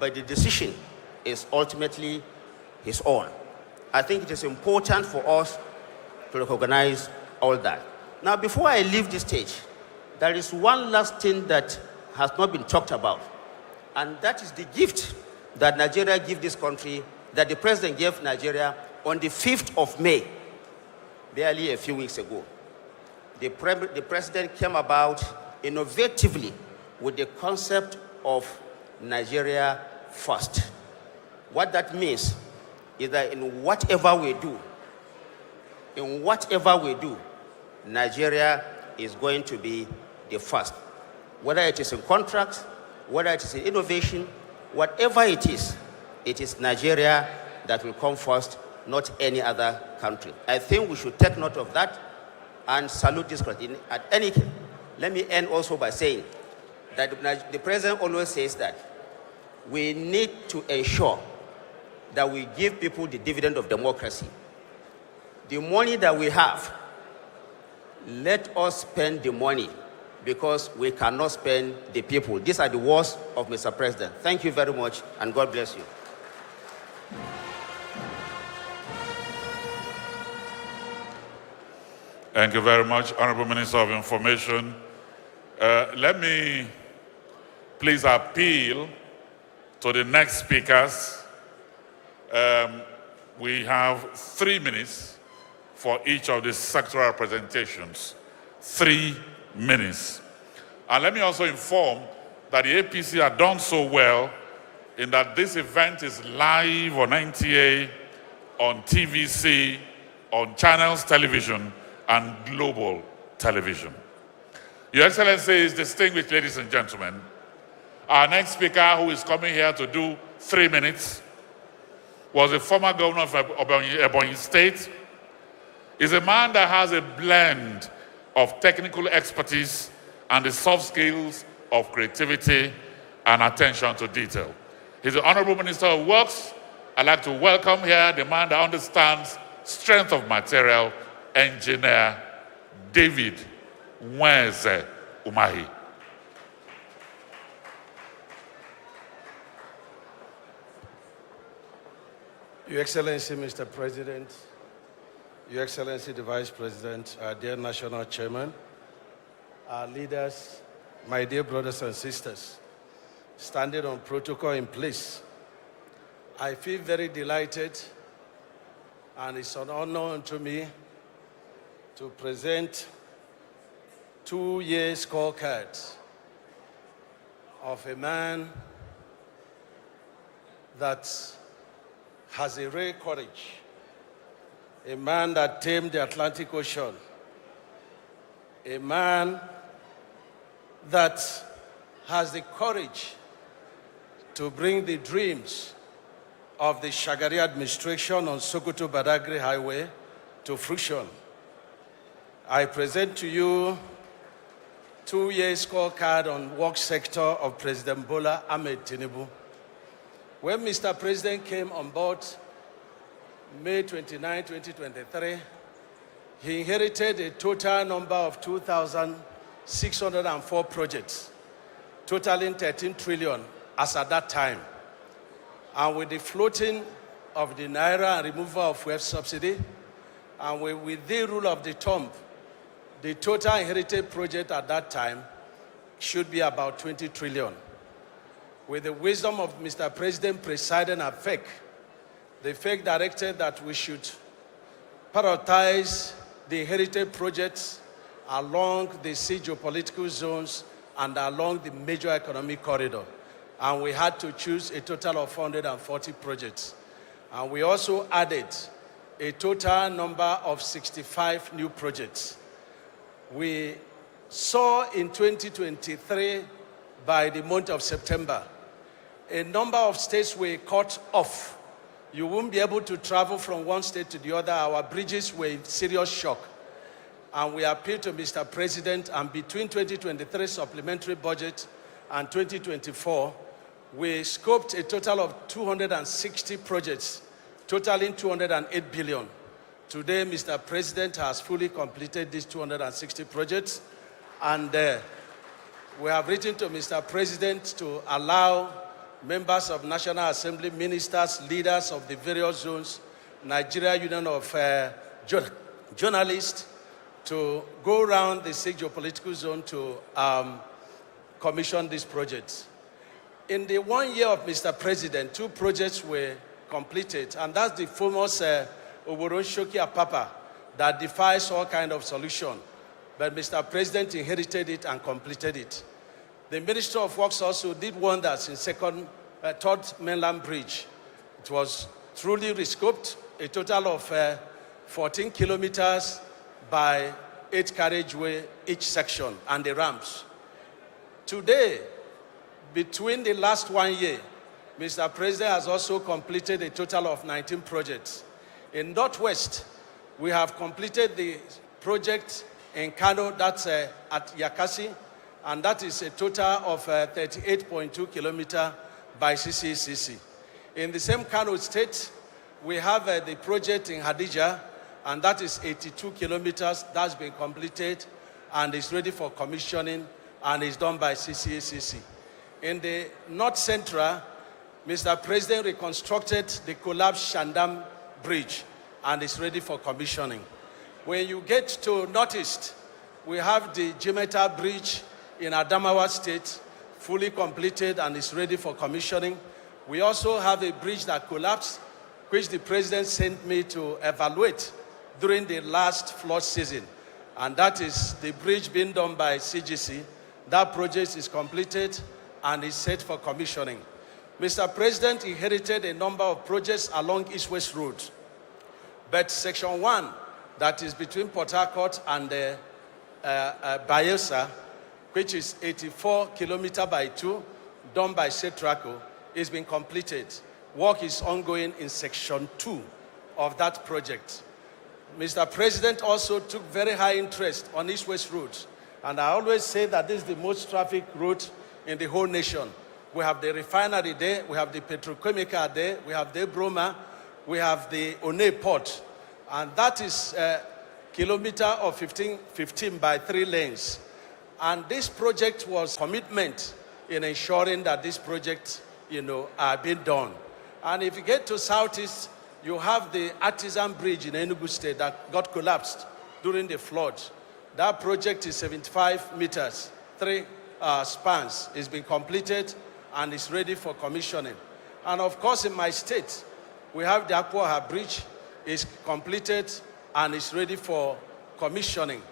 but the decision is ultimately his own. I think it is important for us to recognize all that. Now, before I leave this stage, there is one last thing that has not been talked about, and that is the gift that Nigeria gave this country, that the president gave Nigeria on the 5th of May, barely a few weeks ago. The president came about innovatively with the concept of Nigeria first. What that means is that in whatever we do, Nigeria is going to be the first. Whether it is in contracts, whether it is in innovation, whatever it is Nigeria that will come first, not any other country. I think we should take note of that and salute this country. At any case, let me end also by saying that the president always says that we need to ensure that we give people the dividend of democracy. The money that we have, let us spend the money, because we cannot spend the people. These are the words of Mr. President. Thank you very much, and God bless you. Thank you very much, Honorable Minister of Information. Let me please appeal to the next speakers. We have 3 minutes for each of the sectoral representations. 3 minutes. And let me also inform that the APC have done so well in that this event is live on NTA, on TVC, on Channels Television, and global television. Your Excellencies, distinguished ladies and gentlemen, our next speaker, who is coming here to do 3 minutes, was a former governor of Ebonyi State. Is a man that has a blend of technical expertise and the soft skills of creativity and attention to detail. He's the Honorable Minister of Works I'd like to welcome here the man that understands strength of material, Engineer David Nweze Umahi. Your Excellency, Mr. President, Your Excellency, the Vice President, our dear National Chairman, our leaders, my dear brothers and sisters, standing on protocol in place, I feel very delighted, and it's an honor to me to present 2-year scorecards of a man that has a rare courage, a man that tamed the Atlantic Ocean, a man that has the courage to bring the dreams of the Shagari administration on Sokoto-Badagry Highway to fruition. I present to you 2-year scorecard on work sector of President Bola Ahmed Tinubu. When Mr. President came on board May 29, 2023, he inherited a total number of 2,604 projects, totaling 13 trillion as at that time. And with the floating of the Naira and removal of wealth subsidy, and with the rule of the thumb, the total inherited project at that time should be about 20 trillion. With the wisdom of Mr. President presiding at FEC, the FEC directed that we should prioritize the inherited projects along the geopolitical zones and along the major economic corridor. And we had to choose a total of 440 projects. And we also added a total number of 65 new projects. We saw in 2023, by the month of September, a number of states were cut off. You won't be able to travel from one state to the other. Our bridges were in serious shock. And we appealed to Mr. President, and between 2023 supplementary budget and 2024, we scoped a total of 260 projects, totaling 208 billion. Today, Mr. President has fully completed these 260 projects, and we have written to Mr. President to allow members of National Assembly, ministers, leaders of the various zones, Nigeria Union of Journalists, to go around the geopolitical zone to commission these projects. In the 1 year of Mr. President, 2 projects were completed, and that's the famous Oboron Shoki Apapa that defies all kind of solution. But Mr. President inherited it and completed it. The Ministry of Works also did wonders in third mainland bridge. It was truly rescoped, a total of 14 kilometers by 8 carriageway each section and the ramps. Today, between the last 1 year, Mr. President has also completed a total of 19 projects. In Northwest, we have completed the project in Kano, that's at Yakasi, and that is a total of 38.2 kilometers by CCCC. In the same Kano state, we have the project in Hadija, and that is 82 kilometers. That's been completed and is ready for commissioning and is done by CCCC. In the North Central, Mr. President reconstructed the collapsed Shandam Bridge and is ready for commissioning. When you get to Northeast, we have the Jimeta Bridge in Adamawa State, fully completed and is ready for commissioning. We also have a bridge that collapsed, which the President sent me to evaluate during the last flood season. And that is the bridge being done by CGC. That project is completed and is set for commissioning. Mr. President inherited a number of projects along East-West Road. But Section 1, that is between Port Harcourt and Bayelsa, which is 84 kilometers by 2, done by Setraco, is being completed. Work is ongoing in Section 2 of that project. Mr. President also took very high interest on East-West Road. And I always say that this is the most traffic route in the whole nation. We have the refinery there, we have the petrochemical there, we have the Broma, we have the One port. And that is a kilometer of 15 by 3 lanes. And this project was commitment in ensuring that this project, are being done. And if you get to Southeast, you have the Artisan Bridge in Enugu State that got collapsed during the flood. That project is 75 meters, 3 spans. It's been completed and is ready for commissioning. And of course, in my state, we have the Akwaha Bridge. It's completed and is ready for commissioning.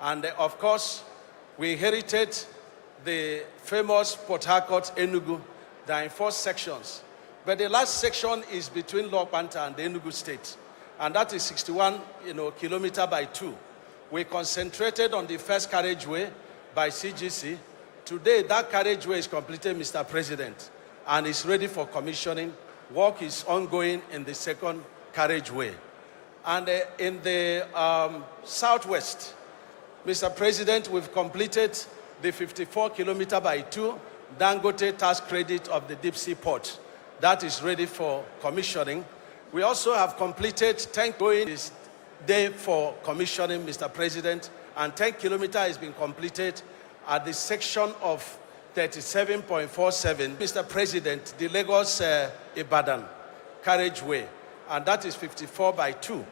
And of course, we inherited the famous Port Harcourt Enugu. There are in 4 sections. But the last section is between Lokpanta and the Enugu State. And that is 61 kilometer by 2. We concentrated on the first carriageway by CGC. Today, that carriageway is completed, Mr. President, and is ready for commissioning. Work is ongoing in the second carriageway. And in the southwest, Mr. President, we've completed the 54 kilometer by 2 Dangote tax credit of the deep sea port. That is ready for commissioning. We also have completed 10 going this day for commissioning, Mr. President, and 10 kilometer has been completed at the section of 37.47. Mr. President, the Lagos Ibadan carriageway, and that is 54 by 2.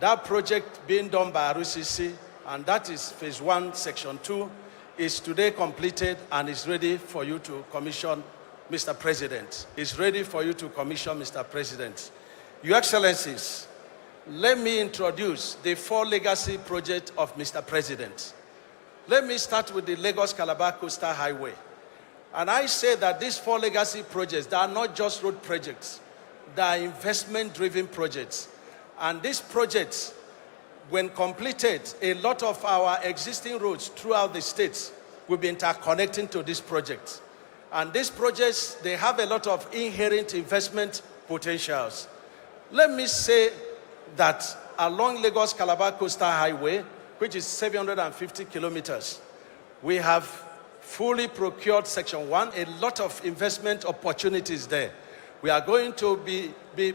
That project being done by RCC, and that is phase 1, section 2, is today completed and is ready for you to commission, Mr. President. It's ready for you to commission, Mr. President. Your Excellencies, let me introduce the 4 legacy projects of Mr. President. Let me start with the Lagos-Calabar Coastal Highway. And I say that these 4 legacy projects, they are not just road projects, they are investment-driven projects. And these projects, when completed, a lot of our existing roads throughout the states will be interconnecting to this project. And these projects, they have a lot of inherent investment potentials. Let me say that along Lagos-Calabar Coastal Highway, which is 750 kilometers, we have fully procured section 1, a lot of investment opportunities there. We are going to be the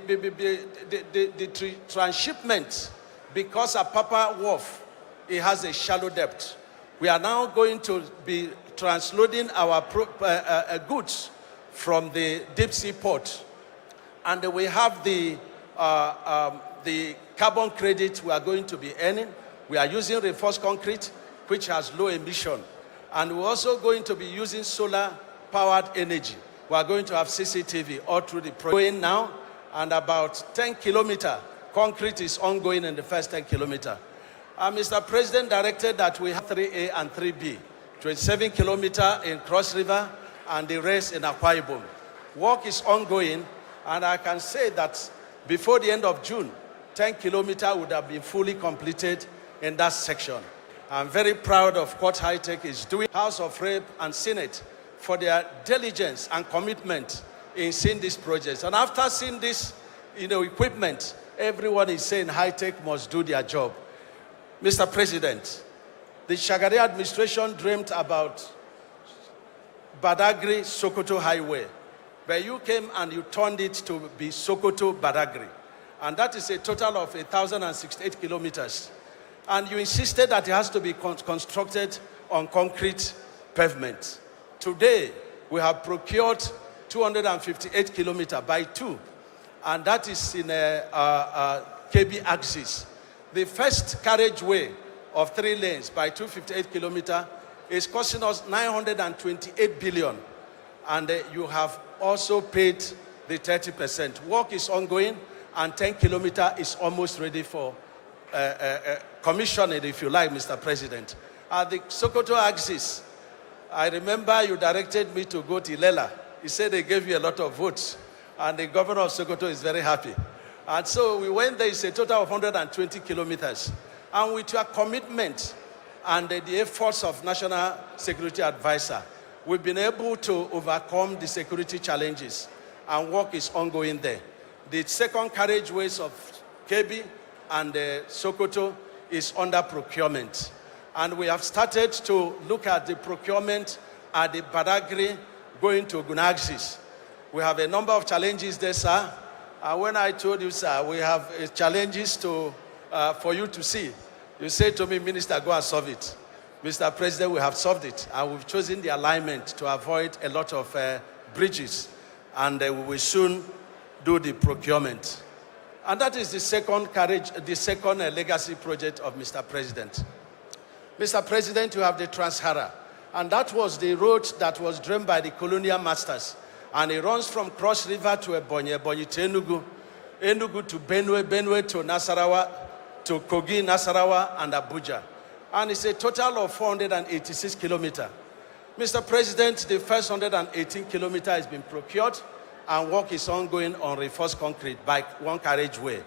transshipment, because Apapa Wharf, it has a shallow depth. We are now going to be transloading our goods from the deep sea port. And we have the carbon credit we are going to be earning. We are using reinforced concrete, which has low emission. And we're also going to be using solar-powered energy. We are going to have CCTV all through the project now, and about 10 kilometers concrete is ongoing in the first 10 kilometers. Mr. President directed that we have 3A and 3B, 27 kilometers in Cross River and the rest in Akwa Ibom. Work is ongoing, and I can say that before the end of June, 10 kilometers would have been fully completed in that section. I'm very proud of what High Tech is doing. House of Rep and Senate for their diligence and commitment in seeing these projects. And after seeing this, equipment, everyone is saying High Tech must do their job. Mr. President, the Shagari administration dreamt about Badagry-Sokoto Highway, but you came and you turned it to be Sokoto-Badagry. And that is a total of 1,068 kilometers. And you insisted that it has to be constructed on concrete pavement. Today, we have procured 258 kilometers by 2, and that is in a KB axis. The first carriageway of 3 lanes by 258 kilometers is costing us 928 billion, and you have also paid the 30%. Work is ongoing, and 10 kilometers is almost ready for commissioning, if you like, Mr. President. At the Sokoto axis, I remember you directed me to go to Ilela. He said they gave you a lot of votes, and the governor of Sokoto is very happy. And so we went there. It's a total of 120 kilometers. And with your commitment and the efforts of National Security Advisor, we've been able to overcome the security challenges, and work is ongoing there. The second carriageways of KB and Sokoto is under procurement. And we have started to look at the procurement at the Badagry, going to Gunaxis. We have a number of challenges there, sir. And when I told you, sir, we have challenges for you to see, you say to me, Minister, go and solve it. Mr. President, we have solved it, and we've chosen the alignment to avoid a lot of bridges, and we will soon do the procurement. And that is the second legacy project of Mr. President. Mr. President, you have the Trans-Hara, and that was the road that was dreamed by the colonial masters, and it runs from Cross River to Ebonyi, Ebonyi to Enugu, Enugu to Benue, Benue to Nasarawa, to Kogi, Nasarawa, and Abuja. And it's a total of 486 kilometers. Mr. President, the first 118 kilometers has been procured, and work is ongoing on reinforced concrete by one carriageway.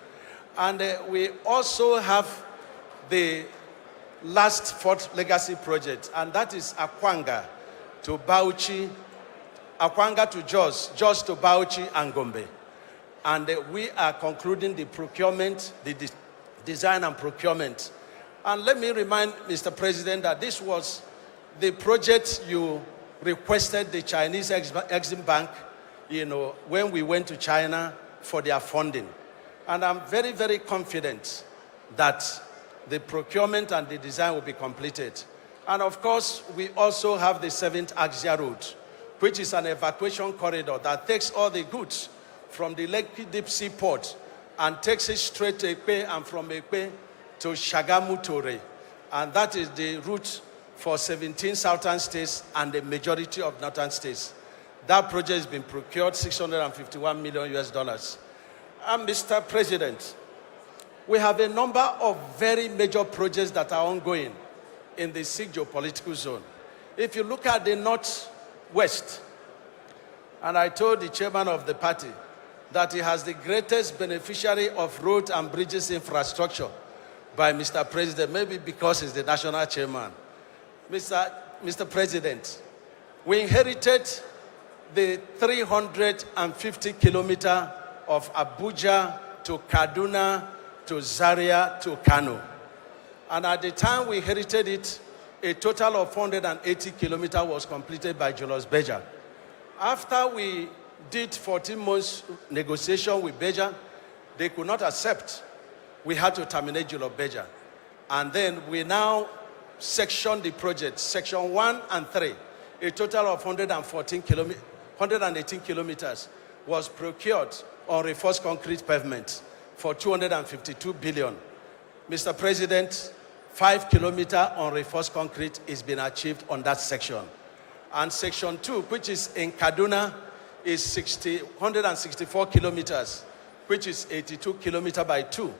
And we also have the last fourth legacy project, and that is Akwanga to Bauchi, Akwanga to Jos, Jos to Bauchi and Gombe. And we are concluding the procurement, the design and procurement. And let me remind Mr. President that this was the project you requested the Chinese Exim Bank, when we went to China for their funding. And I'm very, very confident that the procurement and the design will be completed. And of course, we also have the 7th Axia Road, which is an evacuation corridor that takes all the goods from the Lekki Deep Sea Port and takes it straight to Ekpe, and from Ekpe to Shagamu Tore. And that is the route for 17 southern states and the majority of northern states. That project has been procured, $651 million US. And Mr. President, we have a number of very major projects that are ongoing in the SIG geopolitical zone. If you look at the northwest, and I told the chairman of the party that he has the greatest beneficiary of road and bridges infrastructure by Mr. President, maybe because he's the national chairman. Mr. President, we inherited the 350 kilometer of Abuja to Kaduna to Zaria to Kano. And at the time we inherited it, a total of 480 kilometers was completed by Julius Berger. After we did 14 months negotiation with Berger, they could not accept. We had to terminate Julius Berger. And then we now section the project, section 1 and 3, a total of 118 kilometers was procured on reinforced concrete pavement for 252 billion. Mr. President, 5 kilometers on reinforced concrete is being achieved on that section. And section 2, which is in Kaduna, is 164 kilometers, which is 82 kilometers by 2,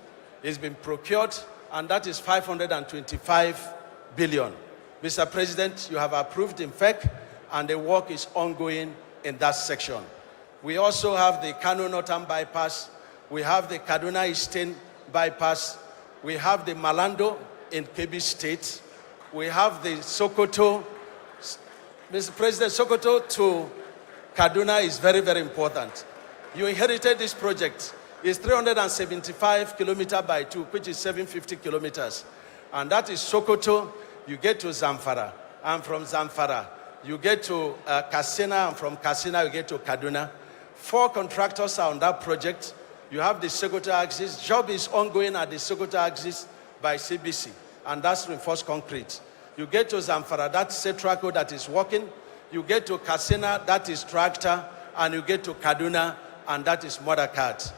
is being procured, and that is 525 billion. Mr. President, you have approved in FEC, and the work is ongoing in that section. We also have the Kano Northern Bypass. We have the Kaduna Eastern Bypass. We have the Malando in Kebbi State. We have the Sokoto. Mr. President, Sokoto to Kaduna is very, very important. You inherited this project. It's 375 kilometers by 2, which is 750 kilometers. And that is Sokoto. You get to Zamfara. And from Zamfara, you get to Katsina. And from Katsina, you get to Kaduna. 4 contractors are on that project. You have the Sokoto axis. Job is ongoing at the Sokoto axis by CBC. And that's reinforced concrete. You get to Zamfara, that's Setraco that is working. You get to Katsina, that is tractor. And you get to Kaduna, and that is mother cart.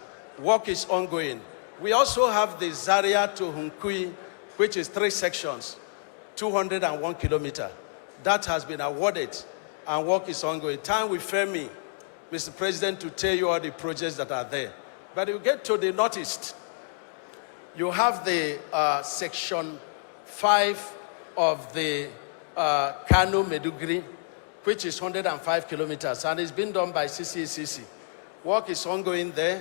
Work is ongoing. We also have the Zaria to Hunkui, which is 3 sections, 201 kilometers. That has been awarded, and work is ongoing. Time will fail me, Mr. President, to tell you all the projects that are there. But you get to the northeast, you have the section 5 of the Kano Meduguri, which is 105 kilometers, and it's been done by CCCC. Work is ongoing there.